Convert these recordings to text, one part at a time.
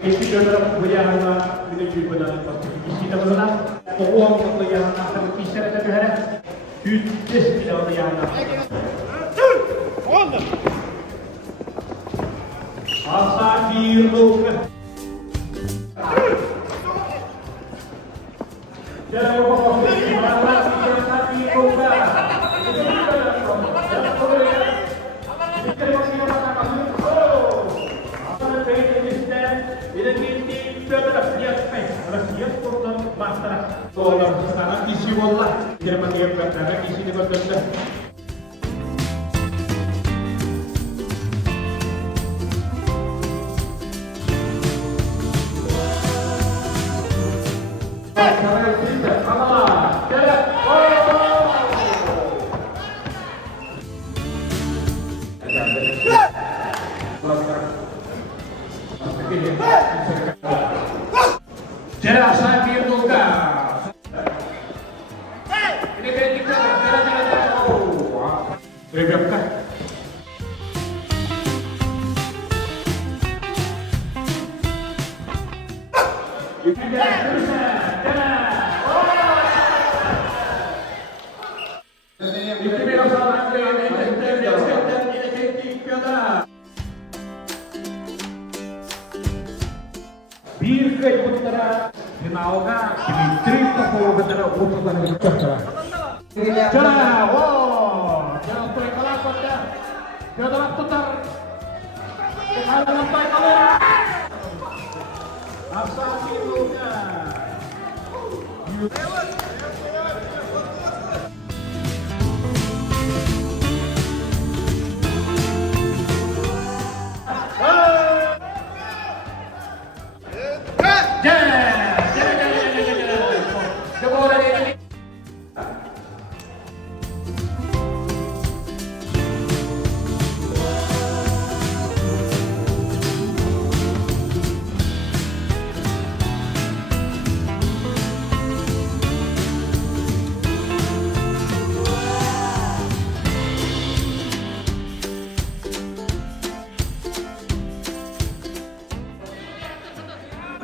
Isi dalam goyangan ini juga dalam isi dalam uang untuk yang akan kisah dan negara judes di dalam yang asa biru jadi apa di mana asa biru Kalau sekarang isi wallah, jangan pakai perkara isi di bagian. Sekarang kita kalah, jalan. Jarak saya buka. Ini kayak kita jalan. Bergabkah? Birgay putra hinaoga Dimitri Topolo betara utusan bicara. Jara, wow, jangan boleh kalah pada. Jangan putar. Kalau sampai kamera. Asal kirunya.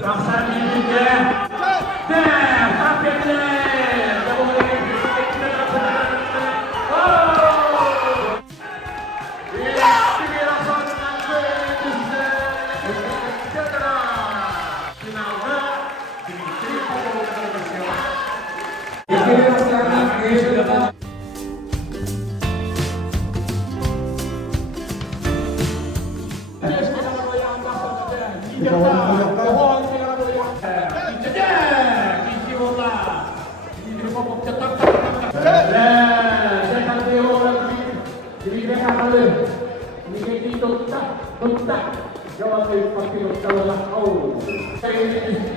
Pasar ini juga. Nah, sampai ke. Jawab dari pakai kalau lah. Oh, saya ini